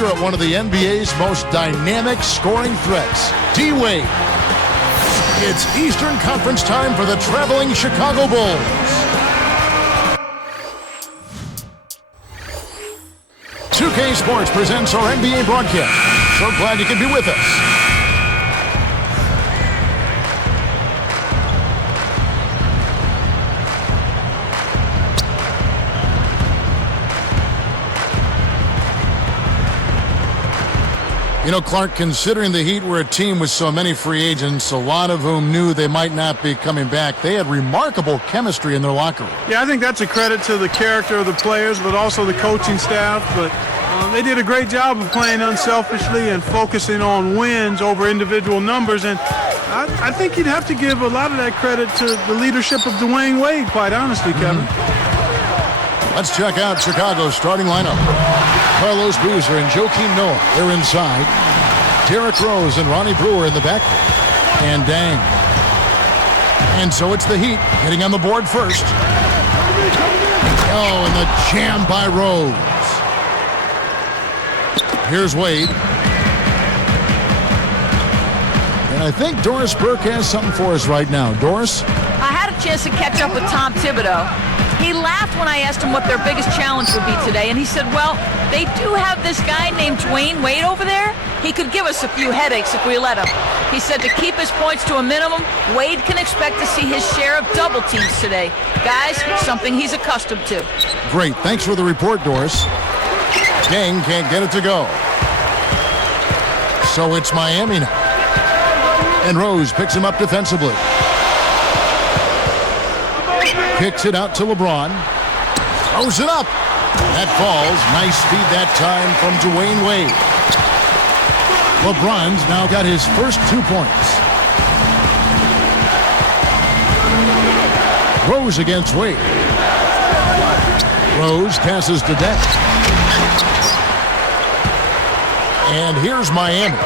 familiar at one of the NBA's most dynamic scoring threats, D-Wade. It's Eastern Conference time for the traveling Chicago Bulls. 2K Sports presents our NBA broadcast. So glad you can be with us. You know, Clark, considering the Heat were a team with so many free agents, a lot of whom knew they might not be coming back, they had remarkable chemistry in their locker room. Yeah, I think that's a credit to the character of the players, but also the coaching staff. But they did a great job of playing unselfishly and focusing on wins over individual numbers. And I think you'd have to give a lot of that credit to the leadership of Dwayne Wade, quite honestly, Kevin. Let's check out Chicago's starting lineup. Carlos Boozer and Joakim Noah, they're inside. Derrick Rose and Ronnie Brewer in the back. And Dang. And so it's the Heat getting on the board first. Oh, and the jam by Rose. Here's Wade. And I think Doris Burke has something for us right now. Doris? I had a chance to catch up with Tom Thibodeau. He laughed when I asked him what their biggest challenge would be today, and he said, well, they do have this guy named Dwayne Wade over there. He could give us a few headaches if we let him. He said to keep his points to a minimum, Wade can expect to see his share of double teams today. Guys, something he's accustomed to. Great. Thanks for the report, Doris. Dang can't get it to go. So it's Miami now. And Rose picks him up defensively. Kicks it out to LeBron. Throws it up. That falls. Nice speed that time from Dwayne Wade. LeBron's now got his first 2 points. Rose against Wade. Rose passes to Dent. And here's Miami.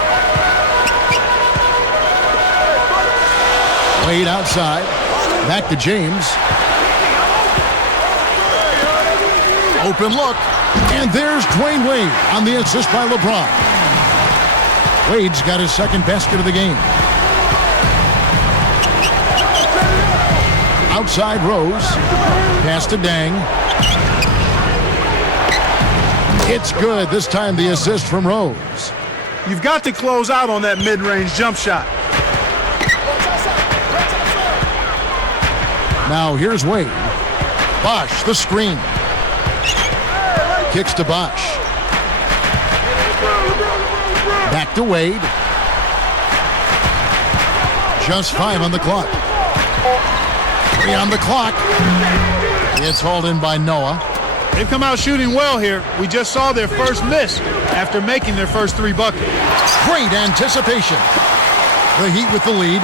Wade outside. Back to James. Open look, and there's Dwayne Wade on the assist by LeBron. Wade's got his second basket of the game. Outside Rose, pass to Dang. It's good, this time the assist from Rose. You've got to close out on that mid-range jump shot. Now here's Wade. Bosh, the screen. Kicks to Bosh. Back to Wade. Just 5 on the clock. 3 on the clock. It's hauled in by Noah. They've come out shooting well here. We just saw their first miss after making their first 3 buckets. Great anticipation. The Heat with the lead.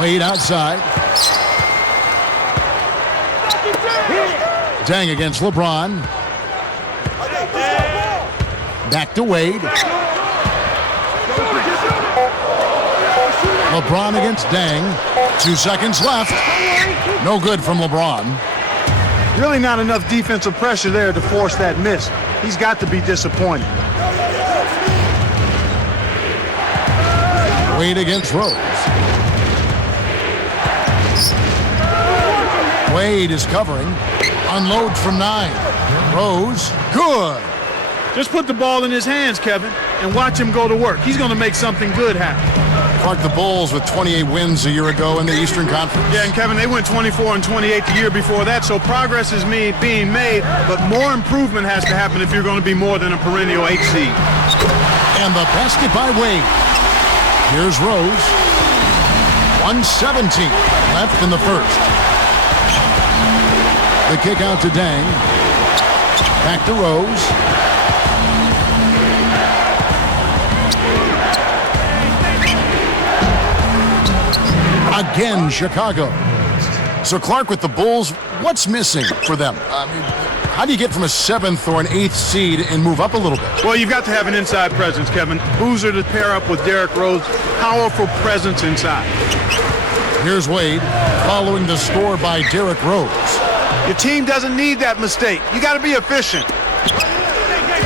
Wade outside. Dang against LeBron. Back to Wade. LeBron against Dang. 2 seconds left. No good from LeBron. Really not enough defensive pressure there to force that miss. He's got to be disappointed. Wade against Rose. Wade is covering. Unloads from 9. Rose, good. Just put the ball in his hands, Kevin, and watch him go to work. He's going to make something good happen. Clark, the Bulls with 28 wins a year ago in the Eastern Conference. Yeah, and Kevin, they went 24 and 28 the year before that, so progress is being made, but more improvement has to happen if you're going to be more than a perennial 8 seed. And the basket by Wade. Here's Rose. 1:17 left in the first. The kick out to Dang. Back to Rose. Again, Chicago. So Clark, with the Bulls, what's missing for them? I mean, how do you get from a 7th or an 8th seed and move up a little bit? Well, you've got to have an inside presence, Kevin. Boozer to pair up with Derrick Rose. Powerful presence inside. Here's Wade following the score by Derrick Rose. Your team doesn't need that mistake. You got to be efficient.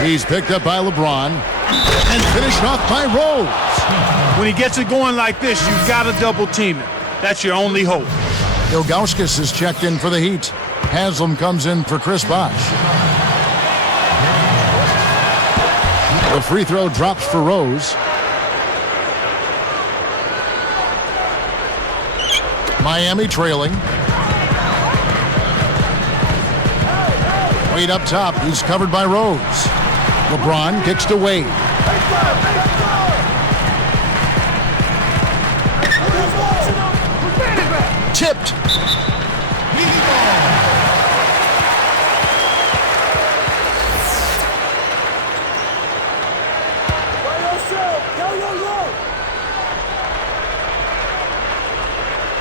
He's picked up by LeBron and finished off by Rose. When he gets it going like this, you've got to double team it. That's your only hope. Ilgauskas is checked in for the Heat. Haslam comes in for Chris Bosh. The free throw drops for Rose. Miami trailing. Wade up top. He's covered by Rose. LeBron kicks to Wade. Tipped.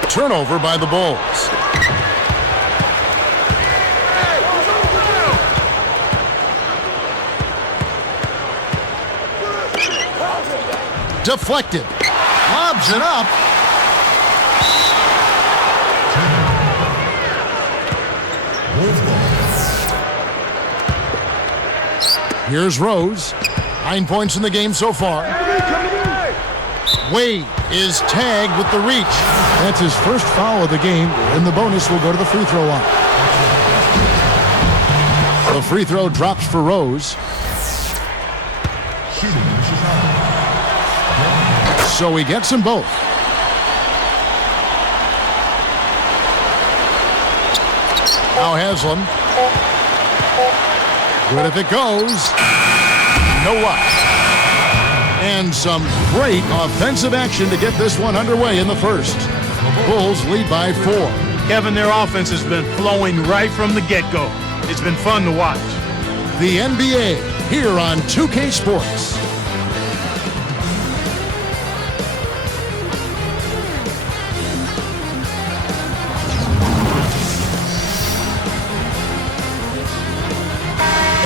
Turnover by the Bulls. Deflected. Lobs it up. Here's Rose. 9 points in the game so far. Wade is tagged with the reach. That's his first foul of the game, and the bonus will go to the free throw line. The free throw drops for Rose. So he gets them both. Now Haslam. Good if it goes. No luck. And some great offensive action to get this one underway in the first. Bulls lead by 4. Kevin, their offense has been flowing right from the get-go. It's been fun to watch. The NBA here on 2K Sports.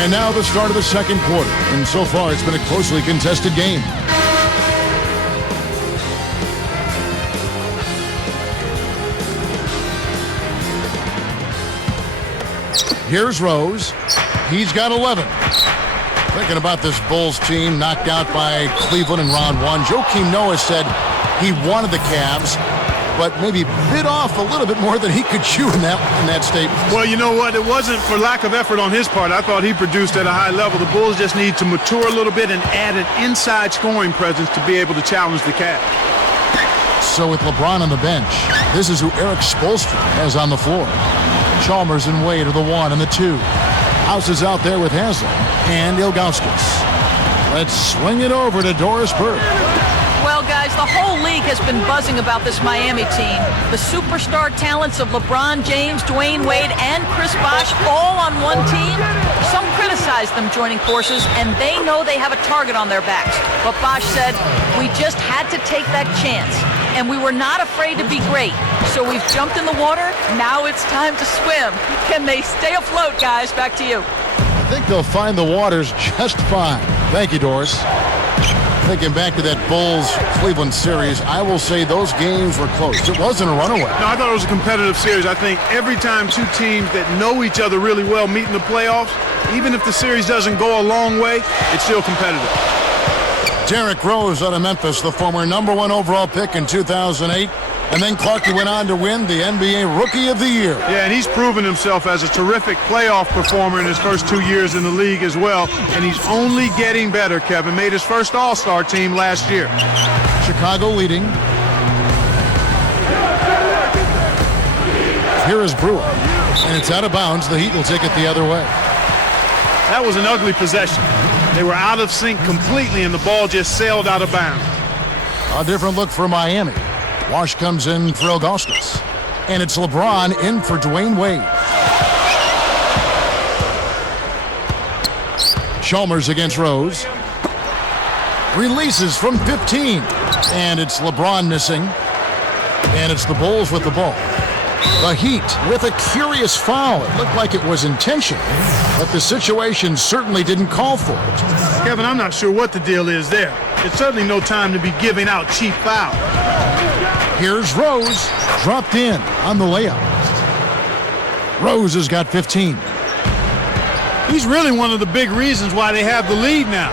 And now the start of the second quarter. And so far, it's been a closely contested game. Here's Rose. He's got 11. Thinking about this Bulls team knocked out by Cleveland in round 1. Joakim Noah said he wanted the Cavs, but maybe bit off a little bit more than he could chew in that statement. Well, you know what? It wasn't for lack of effort on his part. I thought he produced at a high level. The Bulls just need to mature a little bit and add an inside scoring presence to be able to challenge the Cavs. So with LeBron on the bench, this is who Eric Spoelstra has on the floor. Chalmers and Wade are the 1 and the 2. House is out there with Haslam and Ilgauskas. Let's swing it over to Doris Burke. Well, guys, the whole league has been buzzing about this Miami team. The superstar talents of LeBron James, Dwayne Wade, and Chris Bosh all on one team. Some criticize them joining forces, and they know they have a target on their backs. But Bosh said, we just had to take that chance, and we were not afraid to be great. So we've jumped in the water. Now it's time to swim. Can they stay afloat, guys? Back to you. I think they'll find the waters just fine. Thank you, Doris. Thinking back to that Bulls-Cleveland series, I will say those games were close. It wasn't a runaway. No, I thought it was a competitive series. I think every time two teams that know each other really well meet in the playoffs, even if the series doesn't go a long way, it's still competitive. Derrick Rose out of Memphis, the former #1 overall pick in 2008. And then Clarkie went on to win the NBA Rookie of the Year. Yeah, and he's proven himself as a terrific playoff performer in his first 2 years in the league as well. And he's only getting better, Kevin. Made his first All-Star team last year. Chicago leading. Here is Brewer. And it's out of bounds. The Heat will take it the other way. That was an ugly possession. They were out of sync completely, and the ball just sailed out of bounds. A different look for Miami. Wash comes in for Ilgauskas. And it's LeBron in for Dwayne Wade. Chalmers against Rose. Releases from 15. And it's LeBron missing. And it's the Bulls with the ball. The Heat with a curious foul. It looked like it was intentional, but the situation certainly didn't call for it. Kevin, I'm not sure what the deal is there. It's certainly no time to be giving out cheap fouls. Here's Rose, dropped in on the layup. Rose has got 15. He's really one of the big reasons why they have the lead now.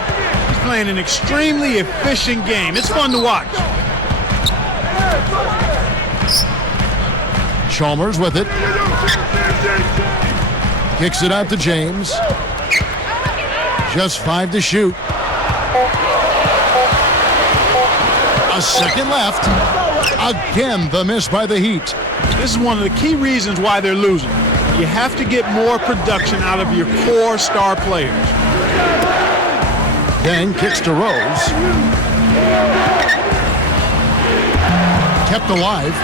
He's playing an extremely efficient game. It's fun to watch. Chalmers with it. Kicks it out to James. Just 5 to shoot. A second left. Again, the miss by the Heat. This is one of the key reasons why they're losing. You have to get more production out of your core star players. Dang kicks to Rose. Kept alive.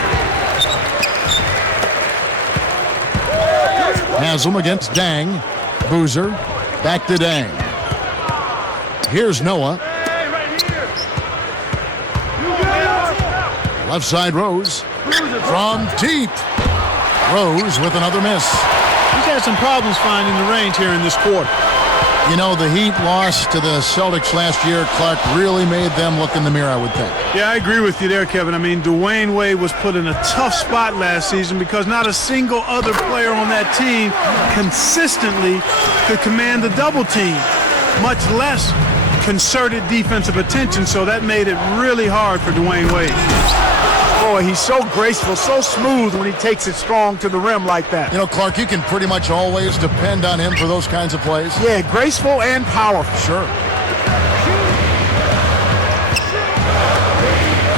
Haslam against Dang. Boozer. Back to Dang. Here's Noah. Left side Rose. From deep. Rose with another miss. He's had some problems finding the range here in this quarter. You know, the Heat lost to the Celtics last year. Clark really made them look in the mirror, I would think. Yeah, I agree with you there, Kevin. I mean, Dwayne Wade was put in a tough spot last season because not a single other player on that team consistently could command the double team, much less concerted defensive attention, so that made it really hard for Dwayne Wade. Boy, he's so graceful, so smooth when he takes it strong to the rim like that. You know, Clark, you can pretty much always depend on him for those kinds of plays. Yeah, graceful and powerful. Sure.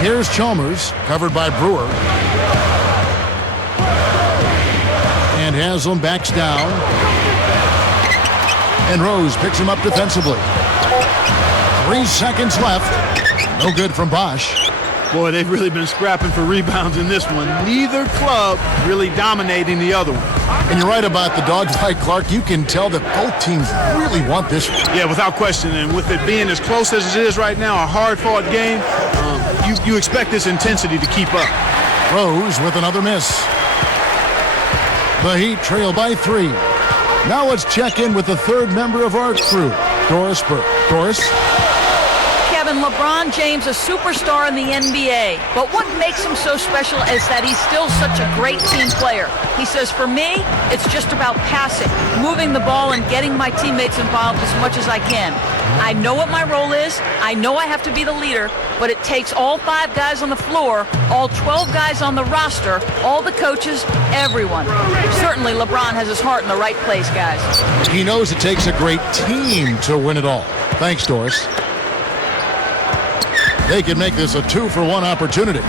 Here's Chalmers, covered by Brewer. And Haslam backs down. And Rose picks him up defensively. 3 seconds left. No good from Bosch. Boy, they've really been scrapping for rebounds in this one. Neither club really dominating the other one. And you're right about the dogfight, Clark. You can tell that both teams really want this one. Yeah, without question. And with it being as close as it is right now, a hard-fought game, you expect this intensity to keep up. Rose with another miss. The Heat trail by 3. Now let's check in with the third member of our crew, Doris Burke. Doris? Kevin, LeBron James, a superstar in the NBA. But what makes him so special is that he's still such a great team player. He says, for me, it's just about passing, moving the ball and getting my teammates involved as much as I can. I know what my role is. I know I have to be the leader, but it takes all 5 guys on the floor, all 12 guys on the roster, all the coaches, everyone. Certainly, LeBron has his heart in the right place, guys. He knows it takes a great team to win it all. Thanks, Doris. They can make this a 2-for-1 opportunity.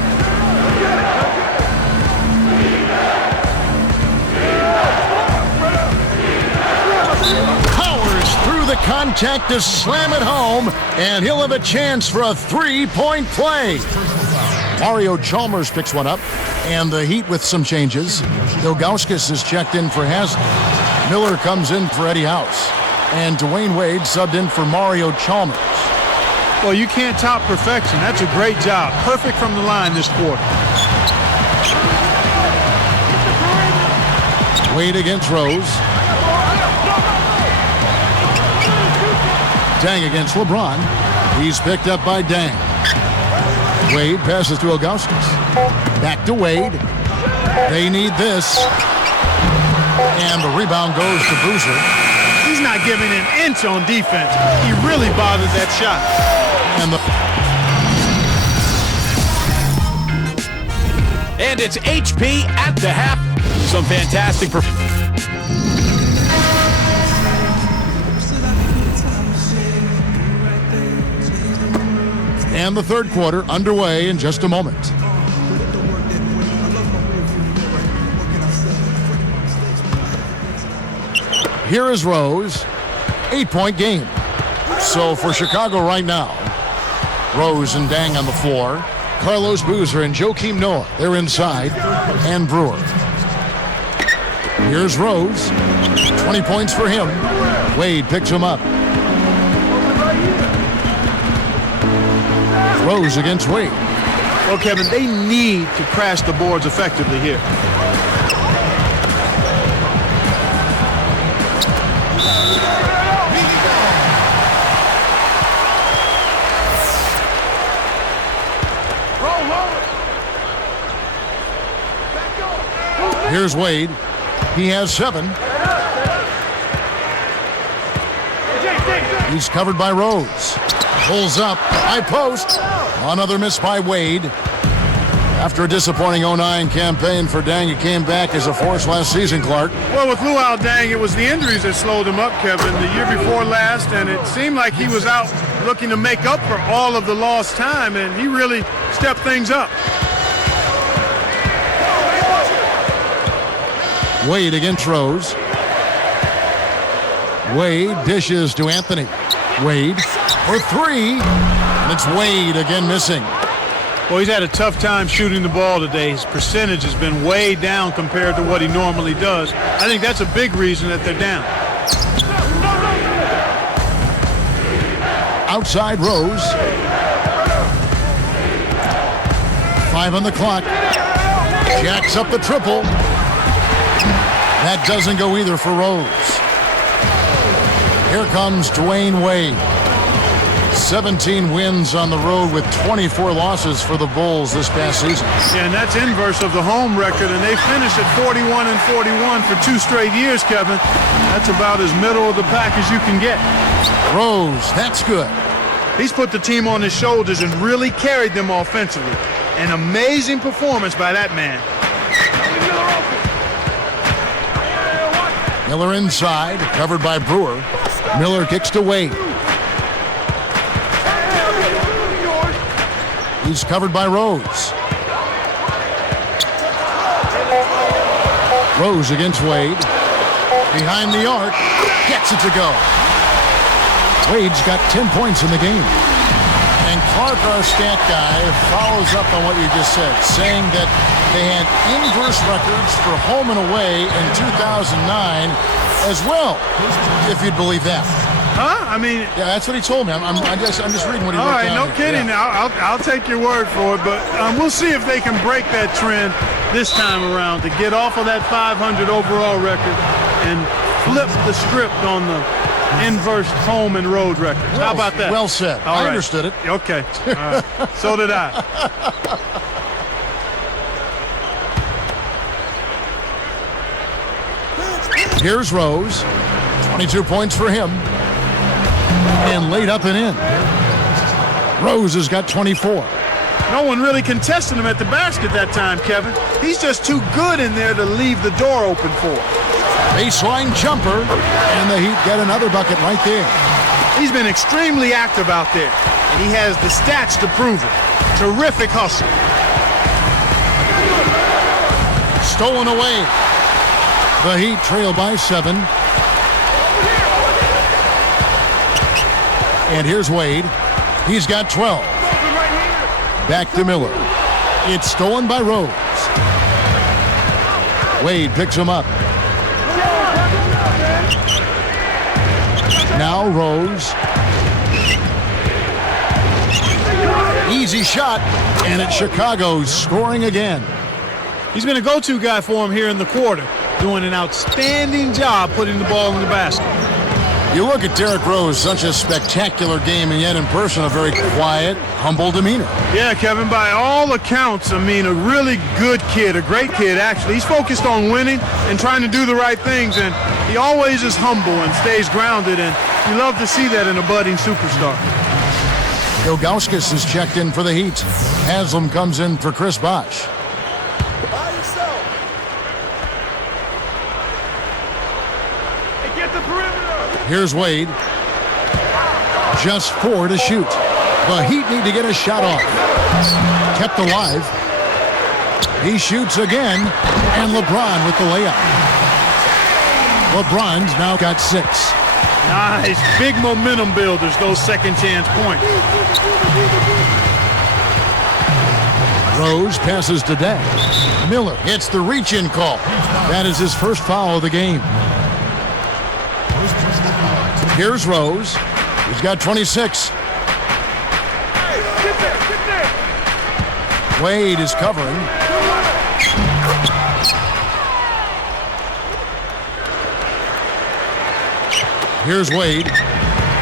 Powers through the contact to slam it home, and he'll have a chance for a 3-point play. Mario Chalmers picks one up, and the Heat with some changes. Ilgauskas is checked in for Haslam. Miller comes in for Eddie House. And Dwayne Wade subbed in for Mario Chalmers. Well, you can't top perfection. That's a great job. Perfect from the line this quarter. Wade against Rose. Dang against LeBron. He's picked up by Dang. Wade passes to Ilgauskas. Back to Wade. They need this. And the rebound goes to Boozer. He's not giving an inch on defense. He really bothered that shot. And it's HP at the half. Some fantastic And the third quarter underway in just a moment. Here is Rose. 8-point game. So for Chicago right now, Rose and Dang on the floor. Carlos Boozer and Joakim Noah, they're inside. And Brewer. Here's Rose. 20 points for him. Wade picks him up. Rose against Wade. Well, Kevin, they need to crash the boards effectively here. Here's Wade. He has 7. He's covered by Rose. Pulls up, high post. Another miss by Wade. After a disappointing 09 campaign for Dang, he came back as a force last season, Clark. Well, with Luau Dang, it was the injuries that slowed him up, Kevin, the year before last, and it seemed like he was out looking to make up for all of the lost time, and he really stepped things up. Wade against Rose. Wade dishes to Anthony. Wade for 3, and it's Wade again missing. Well, he's had a tough time shooting the ball today. His percentage has been way down compared to what he normally does. I think that's a big reason that they're down. Outside Rose. 5 on the clock. Jacks up the triple. That doesn't go either for Rose. Here comes Dwayne Wade. 17 wins on the road with 24 losses for the Bulls this past season. Yeah, and that's inverse of the home record, and they finished at 41 and 41 for 2 straight years, Kevin. That's about as middle of the pack as you can get. Rose, that's good. He's put the team on his shoulders and really carried them offensively. An amazing performance by that man. Miller inside, covered by Brewer. Miller kicks to Wade. He's covered by Rose. Rose against Wade. Behind the arc. Gets it to go. Wade's got 10 points in the game. And Clark, our stat guy, follows up on what you just said, saying that they had inverse records for home and away in 2009 as well, if you'd believe that. Huh? I mean, yeah, that's what he told me. I'm just reading what he wrote all right, down no here. kidding. Yeah. I'll take your word for it, but we'll see if they can break that trend this time around to get off of that 500 overall record and flip the script on the inverse home and road records. How about that? Well said. All I right. understood it. Okay. All right. So did I. Here's Rose. 22 points for him. And laid up and in. Rose has got 24. No one really contested him at the basket that time, Kevin. He's just too good in there to leave the door open for. Baseline jumper, and the Heat get another bucket right there. He's been extremely active out there, and he has the stats to prove it. Terrific hustle. Stolen away. The Heat trail by 7. And here's Wade. He's got 12. Back to Miller. It's stolen by Rose. Wade picks him up. Now Rose. Easy shot, and it's Chicago scoring again. He's been a go-to guy for him here in the quarter, doing an outstanding job putting the ball in the basket. You look at Derrick Rose, such a spectacular game, and yet in person a very quiet, humble demeanor. Yeah, Kevin, by all accounts, I mean, a really good kid, a great kid, actually. He's focused on winning and trying to do the right things, and he always is humble and stays grounded, and you love to see that in a budding superstar. Ilgauskas is checked in for the Heat. Haslam comes in for Chris Bosh. Here's Wade. Just 4 to shoot. The Heat need to get a shot off. Kept alive. He shoots again, and LeBron with the layup. LeBron's now got 6. Nice. Big momentum builders, those second chance points. Rose passes to Day. Miller hits the reach-in call. That is his first foul of the game. Here's Rose. He's got 26. Wade is covering. Here's Wade.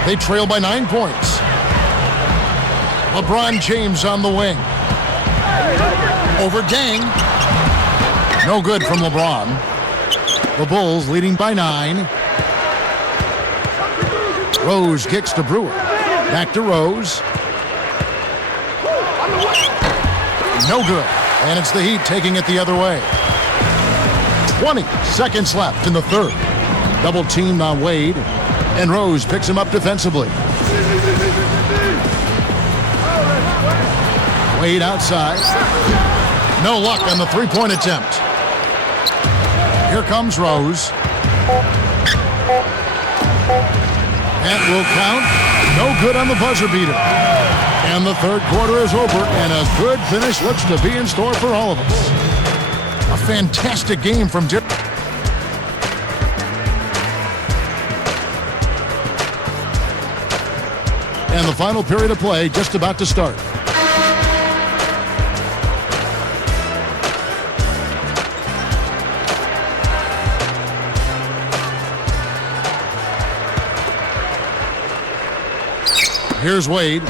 They trail by 9 points. LeBron James on the wing. Over Dang. No good from LeBron. The Bulls leading by 9. Rose kicks to Brewer. Back to Rose. No good. And it's the Heat taking it the other way. 20 seconds left in the third. Double teamed on Wade. And Rose picks him up defensively. Wade outside. No luck on the three-point attempt. Here comes Rose. That will count. No good on the buzzer beater. And the third quarter is over, and a good finish looks to be in store for all of us. A fantastic game from JOEDIRT. And the final period of play just about to start. Here's Wade.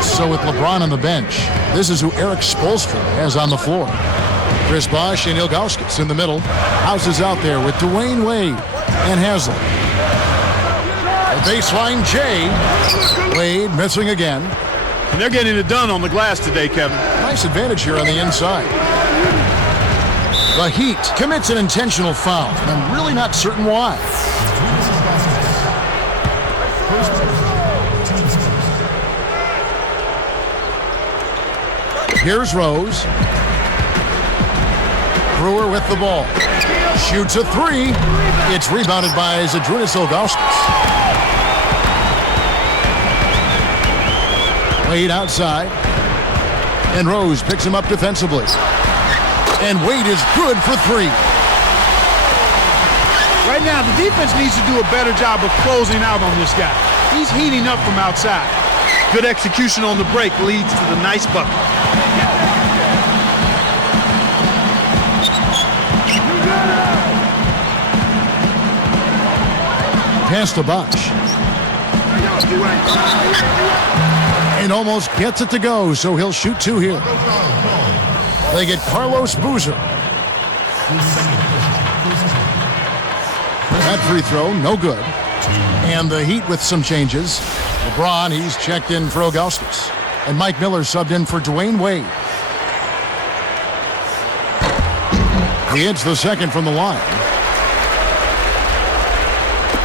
So with LeBron on the bench, this is who Eric Spoelstra has on the floor. Chris Bosh and Ilgauskas in the middle. House is out there with Dwayne Wade and Haslem. A baseline J. Wade missing again. And they're getting it done on the glass today, Kevin. Nice advantage here on the inside. The Heat commits an intentional foul, and I'm really not certain why. Here's Rose. Brewer with the ball. Shoots a three. It's rebounded by Zydrunas Ilgauskas. Wade outside. And Rose picks him up defensively. And Wade is good for three. Right now, the defense needs to do a better job of closing out on this guy. He's heating up from outside. Good execution on the break leads to the nice bucket. Pass to Bosh. And almost gets it to go, so he'll shoot two here. They get Carlos Boozer. That free throw, no good. And the Heat with some changes. LeBron, he's checked in for Ilgauskas. And Mike Miller subbed in for Dwayne Wade. He hits the second from the line.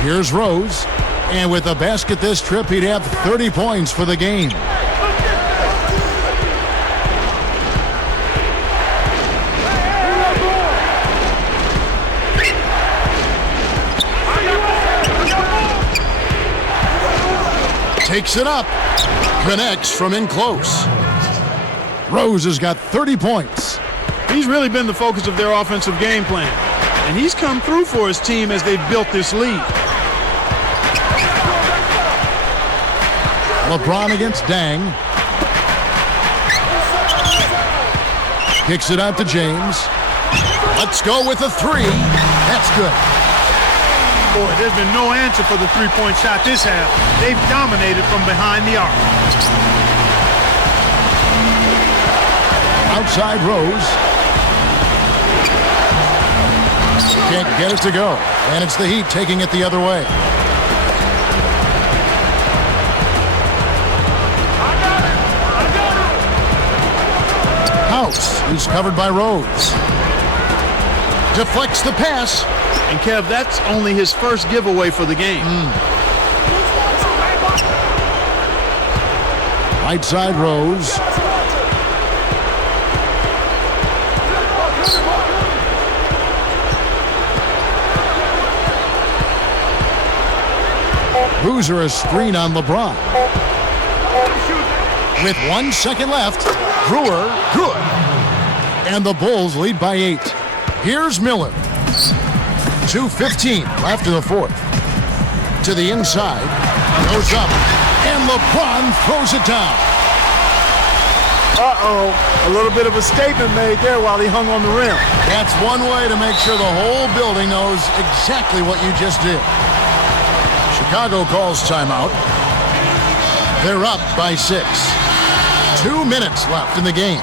Here's Rose. And with a basket this trip, he'd have 30 points for the game. Takes it up. Connects from in close. Rose has got 30 points. He's really been the focus of their offensive game plan. And he's come through for his team as they've built this lead. LeBron against Dang. Kicks it out to James. Let's go with a three. That's good. Boy, there's been no answer for the three-point shot this half. They've dominated from behind the arc. Outside Rose. Can't get it to go. And it's the Heat taking it the other way. House is covered by Rose. Deflects the pass. And Kev, that's only his first giveaway for the game. Right side Rose. Boozer a screen on LeBron. With 1 second left, Brewer, good. And the Bulls lead by 8. Here's Miller. 2:15 left in the fourth. To the inside, goes up, and LeBron throws it down. Uh-oh, a little bit of a statement made there while he hung on the rim. That's one way to make sure the whole building knows exactly what you just did. Chicago calls timeout. They're up by 6. 2 minutes left in the game.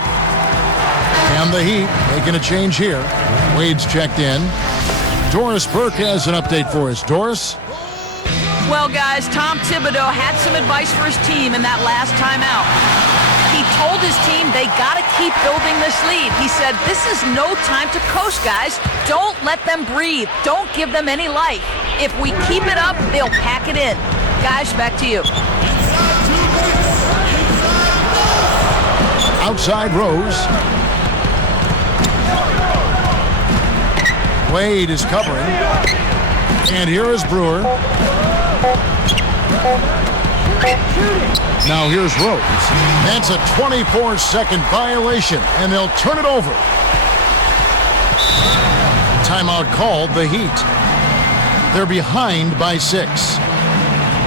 And the Heat making a change here. Wade's checked in. Doris Burke has an update for us. Doris? Well, guys, Tom Thibodeau had some advice for his team in that last timeout. He told his team they got to keep building this lead. He said, this is no time to coast, guys. Don't let them breathe. Don't give them any life. If we keep it up, they'll pack it in. Guys, back to you. Outside Rose. Wade is covering. And here is Brewer. Now here's Rose. That's a 24-second violation, and they'll turn it over. Timeout called, the Heat. They're behind by 6.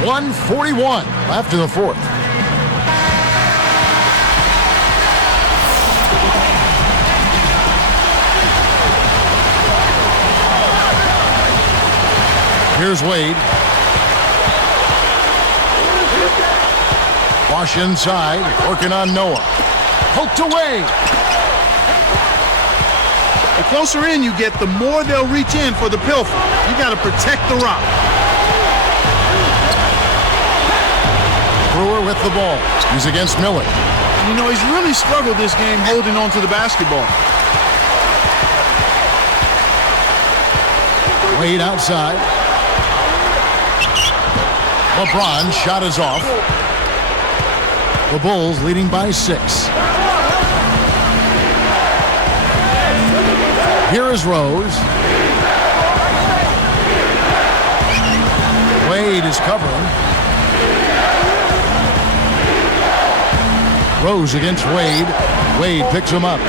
1:41 after the fourth. Here's Wade. Wash inside, working on Noah. Poked away. The closer in you get, the more they'll reach in for the pilfer. You got to protect the rock. Brewer with the ball. He's against Miller. You know, he's really struggled this game holding on to the basketball. Wade outside. LeBron's shot is off. The Bulls leading by 6. Here is Rose. Wade is covering. Rose against Wade. Wade picks him up.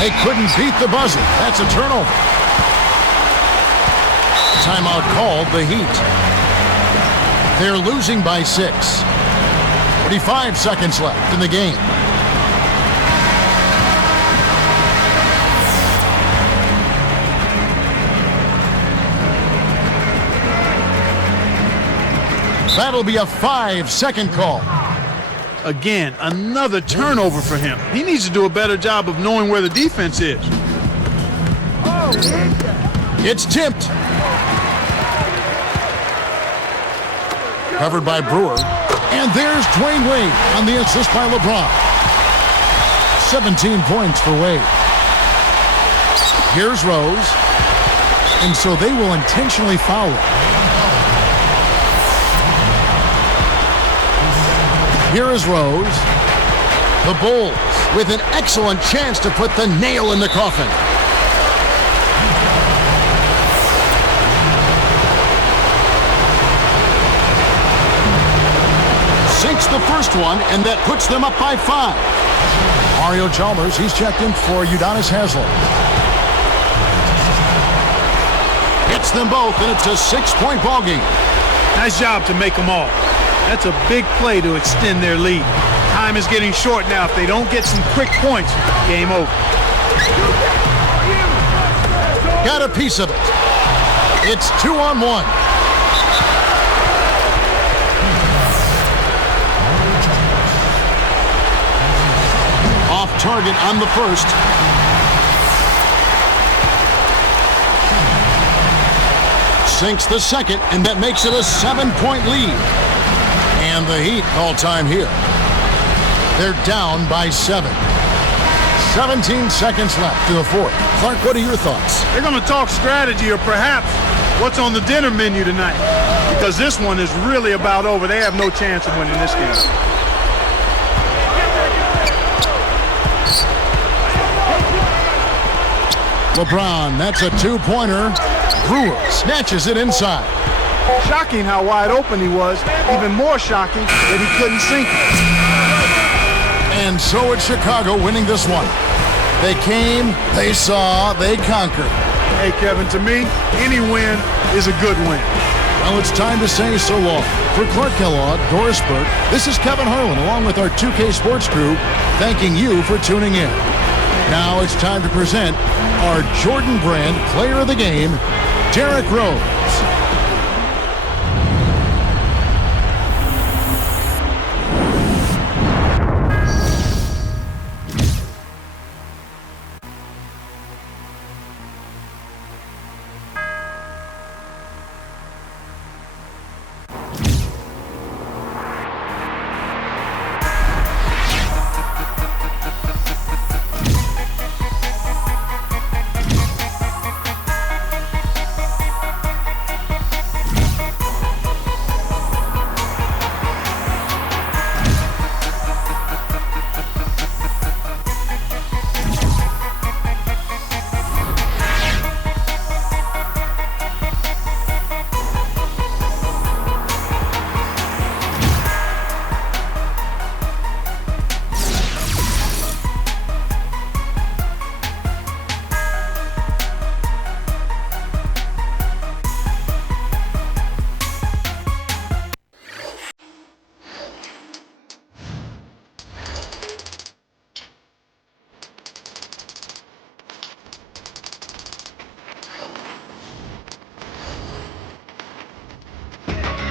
They couldn't beat the buzzer. That's a turnover. Timeout called, the Heat. They're losing by 6. 45 seconds left in the game. That'll be a 5-second call. Again, another turnover for him. He needs to do a better job of knowing where the defense is. It's tipped. Covered by Brewer. And there's Dwayne Wade on the assist by LeBron. 17 points for Wade. Here's Rose. And so they will intentionally foul it. Here is Rose. The Bulls with an excellent chance to put the nail in the coffin. Sinks the first one, and that puts them up by 5. Mario Chalmers, he's checked in for Udonis Haslem. Hits them both, and it's a 6-point ball game. Nice job to make them all. That's a big play to extend their lead. Time is getting short now. If they don't get some quick points, game over. Got a piece of it. It's 2-on-1. Off target on the first. Sinks the second, and that makes it a 7-point lead. And the Heat call time here. They're down by 7. 17 seconds left to the fourth. Clark, what are your thoughts? They're going to talk strategy or perhaps what's on the dinner menu tonight. Because this one is really about over. They have no chance of winning this game. LeBron, that's a 2-pointer. Brewer snatches it inside. Shocking how wide open he was. Even more shocking that he couldn't sink it. And so it's Chicago winning this one. They came, they saw, they conquered. Hey, Kevin, to me, any win is a good win. Well, it's time to say so long. For Clark Kellogg, Doris Burke, this is Kevin Harlan along with our 2K Sports crew, thanking you for tuning in. Now it's time to present our Jordan Brand Player of the Game, Derrick Rose.